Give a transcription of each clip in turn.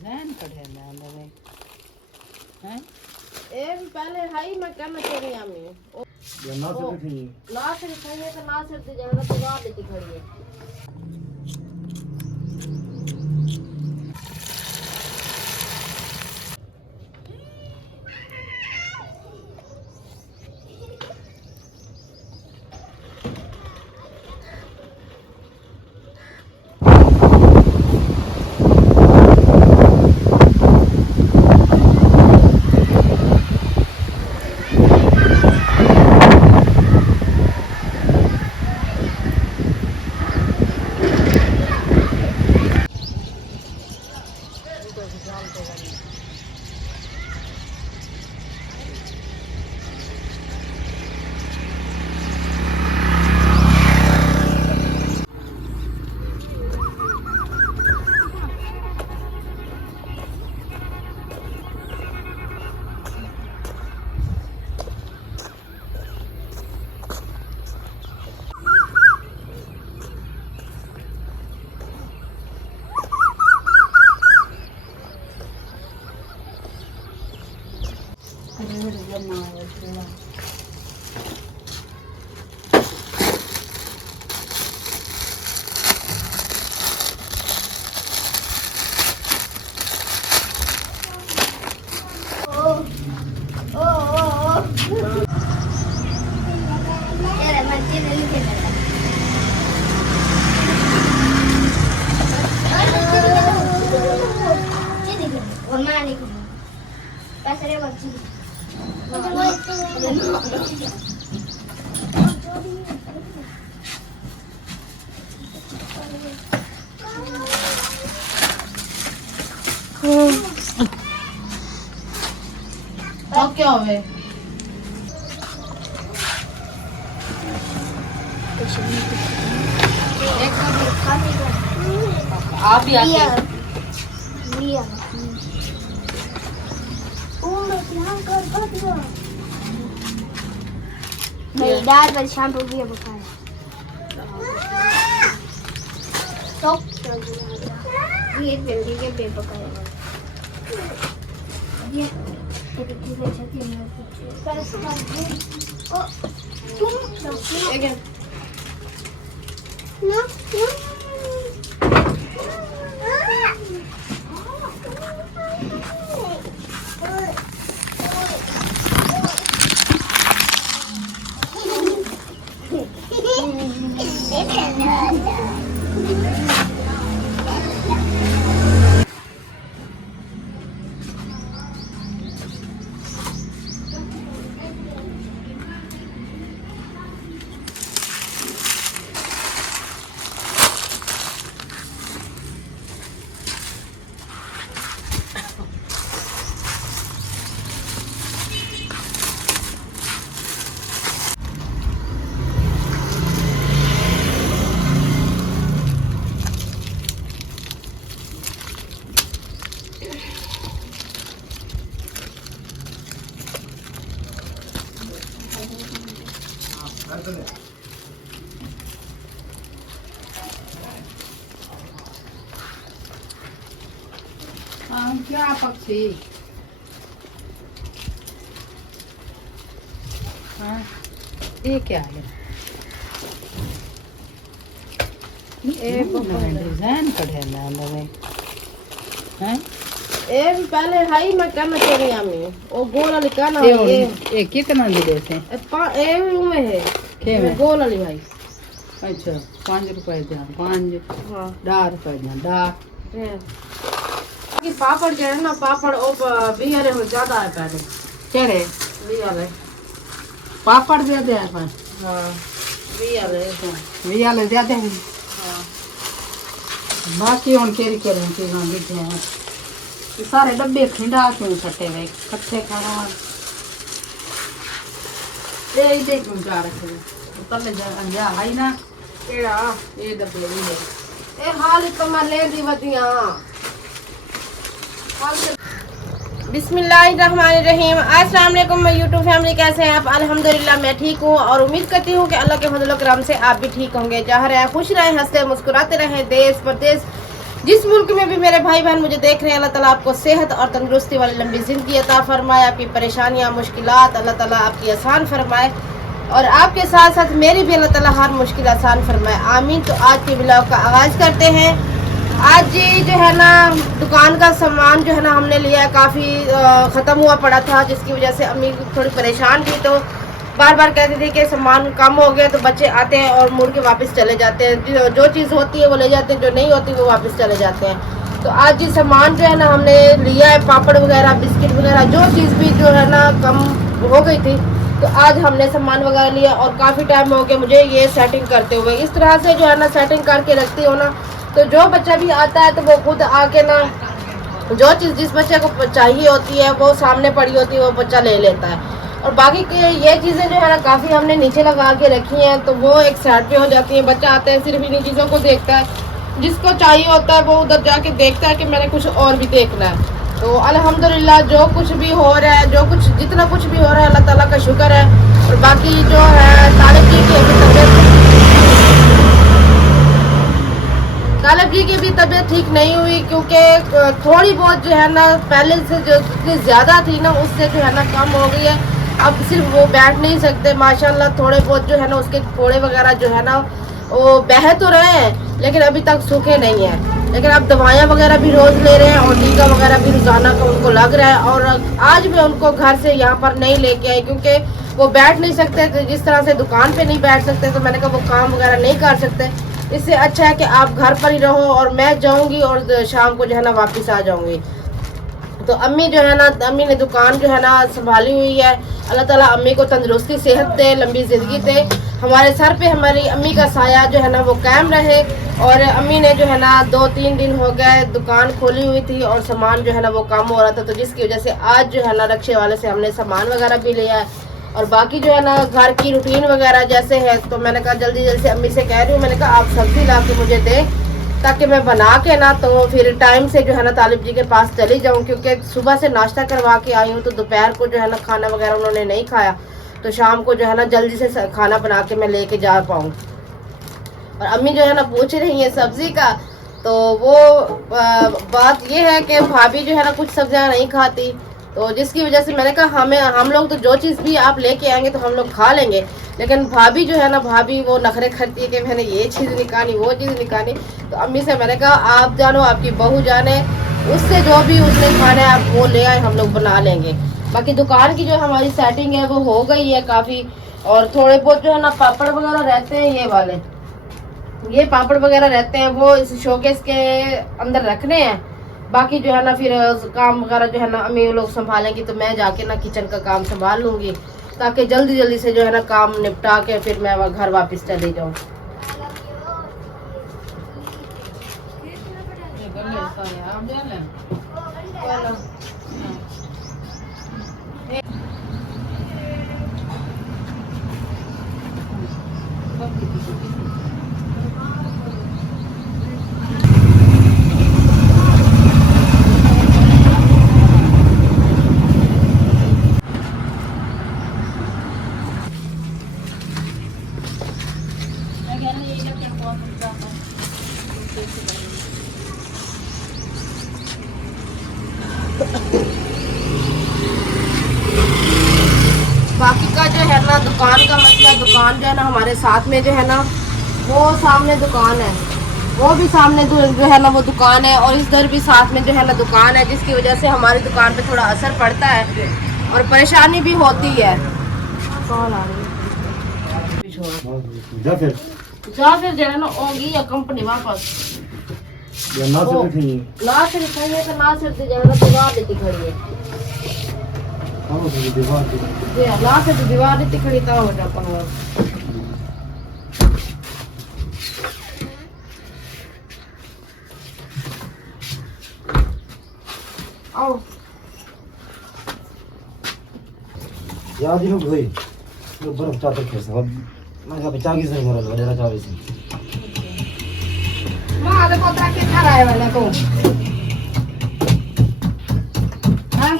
Design कढ़ेला लगे हैं ए पहले हाई मैं करना चाहिए हमें ओ या ना से थी ना से चाहिए तो ना से दे जाएगा तो वहां लेके खड़ी है तो क्या होवे आप भी आते मेरी दाल पर शैम्पू भी बकाया तो ये जल्दी के बे बकाया ये तेरे की छती में कर सकते ओ तुम अगेन ना हाँ क्या पक्षी हाँ ये क्या है ये डिजाइन कढ़ेला लगे हैं ए पहले हाई मैं करना चाहिए हमें ओ गोल वाली का ना ये कितना मिले थे ए में है के में गोल वाली भाई अच्छा 5 रुपए दिया 5 हां 10 रुपए दिया 10 कि पापड़ जो है ना पापड़ ओ बिहारे हो ज्यादा है पहले चले बिहारे पापड़ दे दे अपन हां बिहारे भैया ले दे दे हां बाकी उन केरी करें कि हम लिखे हैं ये सारे डब्बे खिंडा क्यों छटे गए इकट्ठे खाना दे क्यों जा रखे तले जा आई ना केड़ा ये डब्बे भी है ए हाल तो मैं ले दी वदिया बिस्मिल्लाहिर्रहमानिर्रहीम। अस्सलाम वालेकुम यूट्यूब फैमिली, कैसे हैं आप? अल्हम्दुलिल्लाह मैं ठीक हूँ और उम्मीद करती हूँ कि अल्लाह के फजल करम से आप भी ठीक होंगे। जहाँ रहें खुश रहें, हंसते मुस्कुराते रहें, देश प्रदेश जिस मुल्क में भी मेरे भाई बहन मुझे देख रहे हैं, अल्लाह ताला आपको सेहत और तंदुरुस्ती वाली लंबी ज़िंदगी अता फरमाए, आपकी परेशानियां मुश्किलात अल्लाह ताला आपकी आसान फरमाए और आपके साथ साथ मेरी भी अल्लाह ताला हर मुश्किल आसान फरमाए, आमीन। तो आज के ब्लॉग का आगाज़ करते हैं। आज जी जो है ना दुकान का सामान जो है ना हमने लिया है, काफ़ी ख़त्म हुआ पड़ा था, जिसकी वजह से अम्मी थोड़ी परेशान थी, तो बार बार कहती थी कि सामान कम हो गया, तो बच्चे आते हैं और मुड़ के वापस चले जाते हैं, जो चीज़ होती है वो ले जाते हैं, जो नहीं होती वो वापस चले जाते हैं। तो आज जी सामान जो है ना हमने लिया है, पापड़ वगैरह, बिस्किट वगैरह, जो चीज़ भी जो है ना कम हो गई थी, तो आज हमने सामान वगैरह लिया और काफ़ी टाइम हो गया मुझे ये सेटिंग करते हुए। इस तरह से जो है ना सेटिंग करके रखती हो ना, तो जो बच्चा भी आता है तो वो खुद आके ना जो चीज़ जिस बच्चे को चाहिए होती है वो सामने पड़ी होती है, वो बच्चा ले लेता है। और बाकी के ये चीज़ें जो है ना काफ़ी हमने नीचे लगा के रखी हैं, तो वो एक साइड पे हो जाती हैं। बच्चा आता है सिर्फ इन्हीं चीज़ों को देखता है, जिसको चाहिए होता है वो उधर जाके देखता है कि मैंने कुछ और भी देखना है। तो अल्हम्दुलिल्लाह जो कुछ भी हो रहा है, जो कुछ जितना कुछ भी हो रहा है अल्लाह ताला का शुक्र है। और बाकी जो है तालिब जी की भी तबीयत ठीक नहीं हुई, क्योंकि थोड़ी बहुत जो है ना पहले से जो जितनी ज़्यादा थी ना उससे जो है ना कम हो गई है। अब सिर्फ वो बैठ नहीं सकते, माशाल्लाह थोड़े बहुत जो है ना उसके फोड़े वगैरह जो है ना वो बह तो रहे हैं, लेकिन अभी तक सूखे नहीं हैं। लेकिन अब दवाइयाँ वगैरह भी रोज़ ले रहे हैं और टीका वगैरह भी रोज़ाना का उनको लग रहा है। और आज मैं उनको घर से यहाँ पर नहीं लेके आई, क्योंकि वो बैठ नहीं सकते, तो जिस तरह से दुकान पे नहीं बैठ सकते, तो मैंने कहा वो काम वगैरह नहीं कर सकते, इससे अच्छा है कि आप घर पर ही रहो और मैं जाऊंगी और शाम को जो है ना वापस आ जाऊंगी। तो अम्मी जो है ना, अम्मी ने दुकान जो है ना संभाली हुई है। अल्लाह ताला अम्मी को तंदुरुस्ती, सेहत दे, लंबी ज़िंदगी दे। हमारे सर पे हमारी अम्मी का साया जो है ना वो कायम रहे। और अम्मी ने जो है ना 2-3 दिन हो गए दुकान खोली हुई थी और सामान जो है ना वो कम हो रहा था, तो जिसकी वजह से आज जो है ना रक्शे वाले से हमने सामान वगैरह भी लिया है। और बाकी जो है ना घर की रूटीन वगैरह जैसे है, तो मैंने कहा जल्दी जल्दी से अम्मी से कह रही हूँ, मैंने कहा आप सब्ज़ी ला के मुझे दें, ताकि मैं बना के ना तो फिर टाइम से जो है ना तालिब जी के पास चली जाऊँ, क्योंकि सुबह से नाश्ता करवा के आई हूँ, तो दोपहर को जो है ना खाना वगैरह उन्होंने नहीं खाया, तो शाम को जो है ना जल्दी से खाना बना के मैं लेके जा पाऊँ। और अम्मी जो है ना पूछ रही है सब्ज़ी का, तो वो बात ये है कि भाभी जो है ना कुछ सब्जियाँ नहीं खाती, तो जिसकी वजह से मैंने कहा हम लोग तो जो चीज़ भी आप लेके आएंगे तो हम लोग खा लेंगे, लेकिन भाभी जो है ना भाभी वो नखरे करती है कि मैंने ये चीज़ निकाली, वो चीज़ निकाली। तो अम्मी से मैंने कहा आप जानो, आपकी बहू जाने, उससे जो भी उसने खाना है आप वो ले आए, हम लोग बना लेंगे। बाकी दुकान की जो हमारी सेटिंग है वो हो गई है काफ़ी। और थोड़े बहुत जो है ना पापड़ वगैरह रहते हैं, ये वाले ये पापड़ वगैरह रहते हैं, वो इस शोकेस के अंदर रखने हैं। बाकी जो है ना फिर काम वगैरह जो है ना अम्मी लोग संभालेंगी, तो मैं जाके ना किचन का काम संभाल लूँगी, ताकि जल्दी जल्दी से जो है ना काम निपटा के फिर मैं घर वापस चली जाऊँ। बाकी का जो है ना दुकान का मसला, दुकान जो है ना हमारे साथ में जो है ना वो सामने दुकान है, वो भी सामने जो है ना वो दुकान है, और इधर भी साथ में जो है ना दुकान है, जिसकी वजह से हमारी दुकान पे थोड़ा असर पड़ता है और परेशानी भी होती है। कौन आ रही है? जा फिर जो है ना होगी या कंपनी वापस ना से दिखाई है, तो ना से दीवार देती खड़ी है, ना से दीवार देती खड़ी तो हो जाता है। आओ याद ही भाई तो बर्फ चाहते खेल सब मैं कहा चागी से घर वाला चावी से मां आधे पोतरा के खा रहा है वाला को हां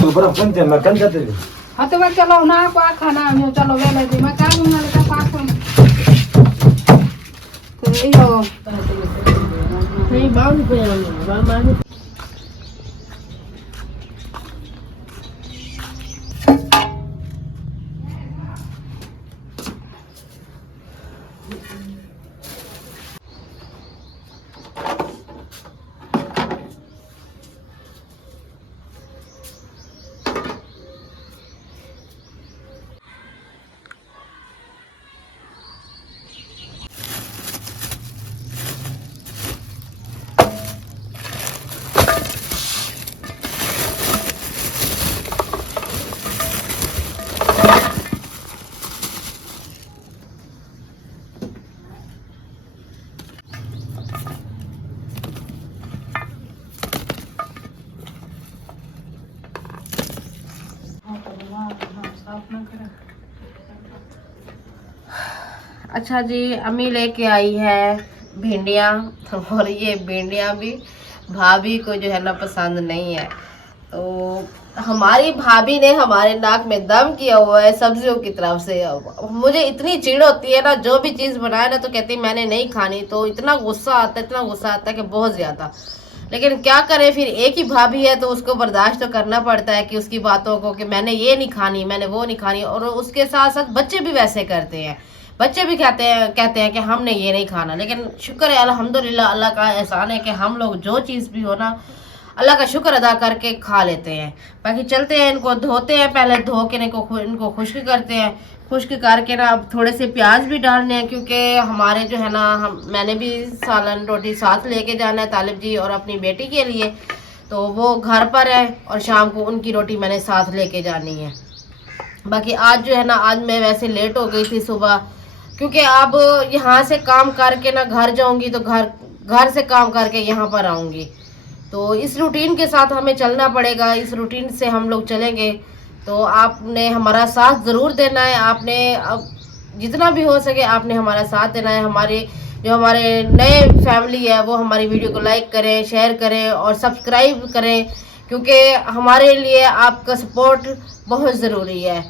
तो बर्फ कम थे मैं कम जाते थे। हाँ तो मैं चलो ना पा खाना हम चलो वेले दी मैं काम ना लगा पास तो यो अच्छा जी, अम्मी लेके आई है भिंडियाँ, और ये भिंडियाँ भी भाभी को जो है ना पसंद नहीं है। तो हमारी भाभी ने हमारे नाक में दम किया हुआ है सब्जियों की तरफ से। मुझे इतनी चिढ़ होती है ना, जो भी चीज़ बनाए ना तो कहती मैंने नहीं खानी, तो इतना गुस्सा आता है, इतना गुस्सा आता है कि बहुत ज़्यादा। लेकिन क्या करें, फिर एक ही भाभी है तो उसको बर्दाश्त तो करना पड़ता है कि उसकी बातों को, कि मैंने ये नहीं खानी, मैंने वो नहीं खानी। और उसके साथ साथ बच्चे भी वैसे करते हैं, बच्चे भी कहते हैं कि हमने ये नहीं खाना। लेकिन शुक्र है अल्हम्दुलिल्लाह, अल्लाह का एहसान है कि हम लोग जो चीज़ भी हो ना अल्लाह का शुक्र अदा करके खा लेते हैं। बाकी चलते हैं, इनको धोते हैं, पहले धो के इनको खुश्क करते हैं। खुश्क करके ना अब थोड़े से प्याज भी डालने हैं, क्योंकि हमारे जो है ना मैंने भी सालन रोटी साथ लेके जाना है तालिब जी और अपनी बेटी के लिए, तो वो घर पर है और शाम को उनकी रोटी मैंने साथ लेके जानी है। बाकी आज जो है ना, आज मैं वैसे लेट हो गई थी सुबह, क्योंकि अब यहाँ से काम करके ना घर जाऊंगी तो घर से काम करके यहाँ पर आऊँगी, तो इस रूटीन के साथ हमें चलना पड़ेगा। इस रूटीन से हम लोग चलेंगे तो आपने हमारा साथ ज़रूर देना है। आपने अब जितना भी हो सके आपने हमारा साथ देना है। हमारे नए फैमिली है वो हमारी वीडियो को लाइक करें, शेयर करें और सब्सक्राइब करें, क्योंकि हमारे लिए आपका सपोर्ट बहुत ज़रूरी है।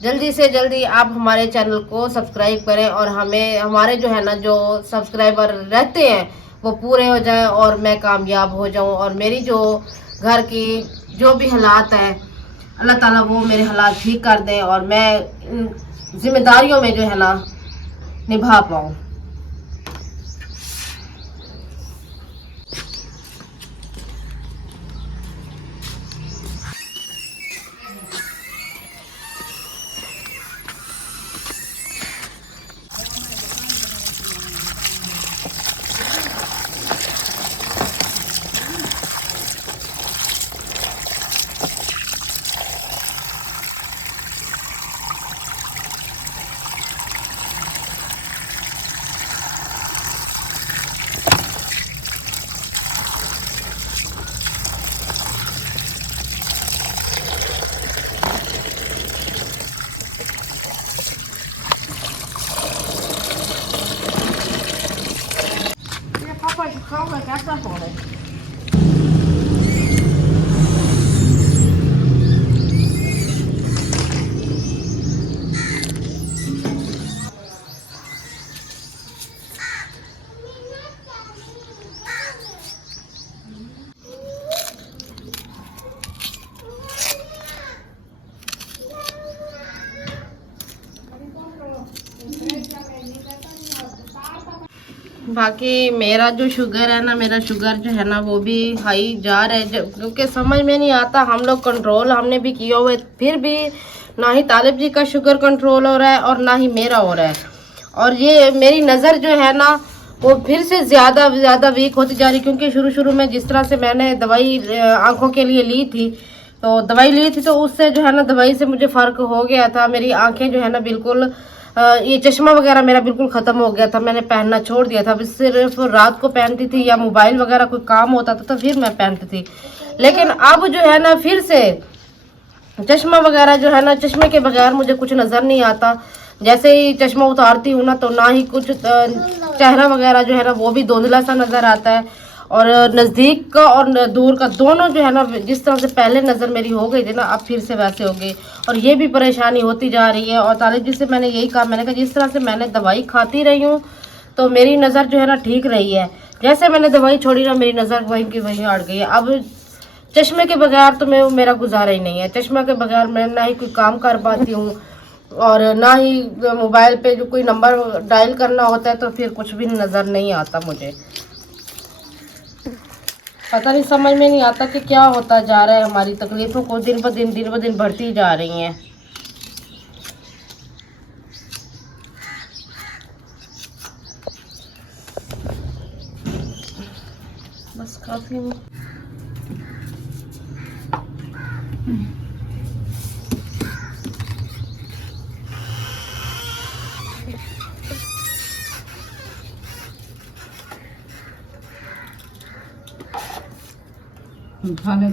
जल्दी से जल्दी आप हमारे चैनल को सब्सक्राइब करें और हमारे जो है ना, जो सब्सक्राइबर रहते हैं वो पूरे हो जाएं और मैं कामयाब हो जाऊं, और मेरी जो घर की जो भी हालात है अल्लाह ताला वो मेरे हालात ठीक कर दें और मैं इन जिम्मेदारियों में जो है ना निभा पाऊं। कैसा हो रहा है? बाकी मेरा जो शुगर है ना, मेरा शुगर जो है ना वो भी हाई जा रहा है, क्योंकि समझ में नहीं आता। हम लोग कंट्रोल हमने भी किया हुआ है, फिर भी ना ही तालिब जी का शुगर कंट्रोल हो रहा है और ना ही मेरा हो रहा है। और ये मेरी नज़र जो है ना वो फिर से ज़्यादा वीक होती जा रही, क्योंकि शुरू में जिस तरह से मैंने दवाई आँखों के लिए ली थी, तो दवाई ली थी तो उससे जो है ना दवाई से मुझे फ़र्क हो गया था। मेरी आँखें जो है ना बिल्कुल ये चश्मा वगैरह मेरा बिल्कुल ख़त्म हो गया था, मैंने पहनना छोड़ दिया था। सिर्फ रात को पहनती थी या मोबाइल वगैरह कोई काम होता था तो फिर मैं पहनती थी। लेकिन अब जो है ना फिर से चश्मा वगैरह जो है ना, चश्मे के बगैर मुझे कुछ नज़र नहीं आता। जैसे ही चश्मा उतारती हूँ ना तो ना ही कुछ चेहरा वगैरह जो है ना वो भी धुंधला सा नज़र आता है, और नज़दीक का और दूर का दोनों जो है ना, जिस तरह से पहले नज़र मेरी हो गई थी ना अब फिर से वैसे हो गई, और ये भी परेशानी होती जा रही है। और तालिब जी से मैंने यही कहा, मैंने कहा जिस तरह से मैंने दवाई खाती रही हूँ तो मेरी नज़र जो है ना ठीक रही है, जैसे मैंने दवाई छोड़ी ना, मेरी नज़र वहीं की वहीं हट गई है। अब चश्मे के बगैर तो मेरा गुजारा ही नहीं है। चश्मा के बगैर मैं ना ही कोई काम कर पाती हूँ और ना ही मोबाइल पे जो कोई नंबर डायल करना होता है तो फिर कुछ भी नज़र नहीं आता मुझे। पता नहीं, समझ में नहीं आता कि क्या होता जा रहा है। हमारी तकलीफ़ों को दिन ब दिन बढ़ती जा रही हैं। बस काफ़ी खा ले।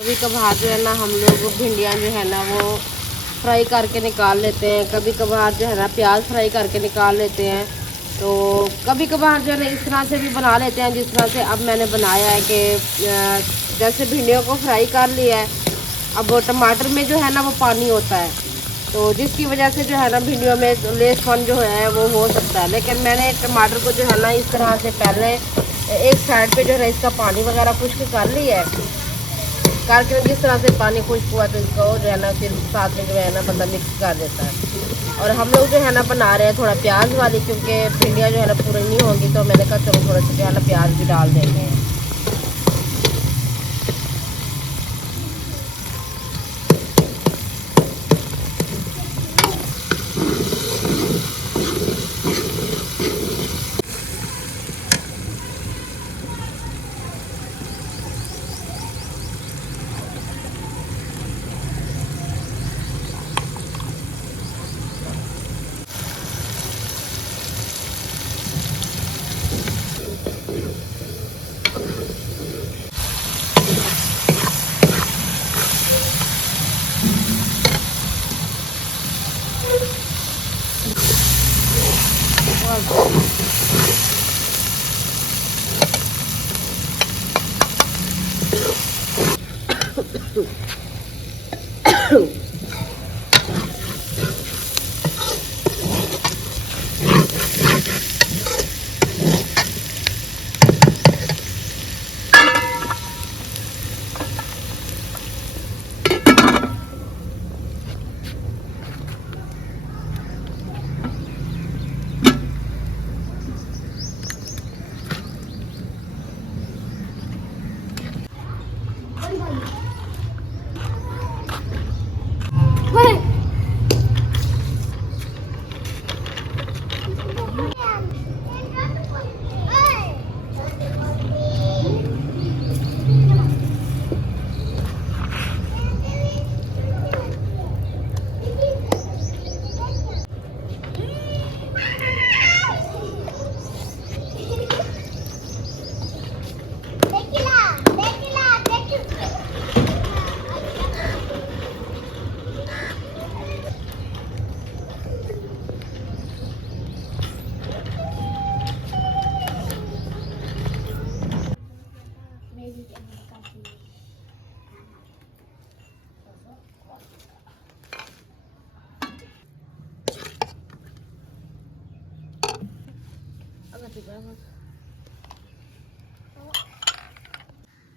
कभी कभार जो है ना हम लोग भिंडियाँ जो है ना वो फ्राई करके निकाल लेते हैं। कभी कभार जो है ना प्याज फ्राई करके निकाल लेते हैं। तो कभी कभार जो है ना इस तरह से भी बना लेते हैं, जिस तरह से अब मैंने बनाया है कि जैसे भिंडियों को फ्राई कर लिया है, अब वो टमाटर में जो है ना वो पानी होता है, तो जिसकी वजह से जो है ना भिंडियों में लेसपन जो है वो हो सकता है। लेकिन मैंने टमाटर को जो है ना इस तरह से पहले एक साइड पे जो है इसका पानी वगैरह खुश्क कर लिया है। करके जिस तरह से पानी खुश्क हुआ तो इसको जो है ना फिर साथ में जो है ना बंदा मिक्स कर देता है। और हम लोग जो है ना बना रहे हैं थोड़ा प्याज वाली, क्योंकि भिंडियाँ जो है ना पूरी नहीं होंगी, तो मैंने कहा चलो थोड़ा सा जो है ना प्याज भी डाल देंगे।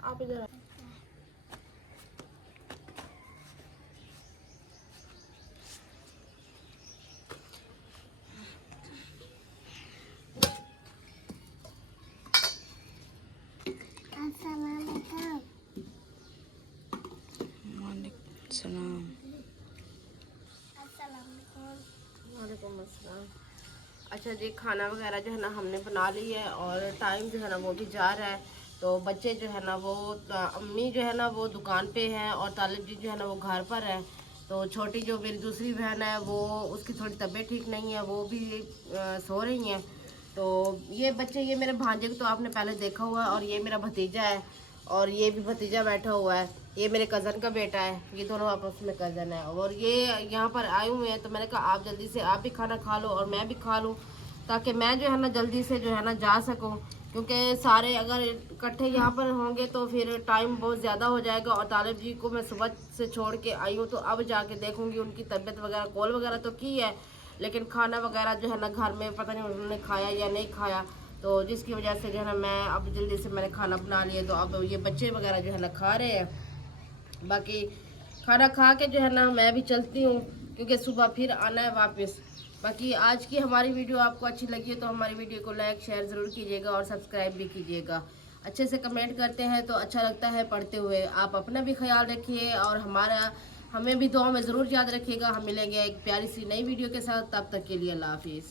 आप इधर वालेकुम अस्सलाम। अच्छा जी, खाना वगैरह जो है ना हमने बना ली है और टाइम जो है ना वो भी जा रहा है। तो बच्चे जो है ना वो अम्मी जो है ना वो दुकान पे हैं और तालिब जी जो है ना वो घर पर है। तो छोटी जो मेरी दूसरी बहन है वो उसकी थोड़ी तबीयत ठीक नहीं है, वो भी सो रही हैं। तो ये बच्चे, ये मेरे भांजे को तो आपने पहले देखा हुआ है, और ये मेरा भतीजा है और ये भी भतीजा बैठा हुआ है। ये मेरे कज़न का बेटा है, ये दोनों आपस में कज़न है। और ये यहाँ पर आए हुए हैं, तो मैंने कहा आप जल्दी से आप भी खाना खा लो और मैं भी खा लूँ, ताकि मैं जो है ना जल्दी से जो है ना जा सकूँ, क्योंकि सारे अगर इकट्ठे यहाँ पर होंगे तो फिर टाइम बहुत ज़्यादा हो जाएगा। और तालिब जी को मैं सुबह से छोड़ के आई हूँ, तो अब जाके देखूँगी उनकी तबीयत वगैरह, कॉल वगैरह तो की है, लेकिन खाना वगैरह जो है ना घर में पता नहीं उन्होंने खाया या नहीं खाया। तो जिसकी वजह से जो है ना मैं अब जल्दी से मैंने खाना बना लिया। तो अब ये बच्चे वगैरह जो है ना खा रहे हैं। बाकी खाना खा के जो है ना मैं भी चलती हूँ, क्योंकि सुबह फिर आना है वापस। बाकी आज की हमारी वीडियो आपको अच्छी लगी है तो हमारी वीडियो को लाइक शेयर ज़रूर कीजिएगा और सब्सक्राइब भी कीजिएगा। अच्छे से कमेंट करते हैं तो अच्छा लगता है पढ़ते हुए। आप अपना भी ख्याल रखिए और हमें भी दुआ में ज़रूर याद रखिएगा। हम मिलेंगे एक प्यारी सी नई वीडियो के साथ, तब तक के लिए अल्लाह हाफिज़।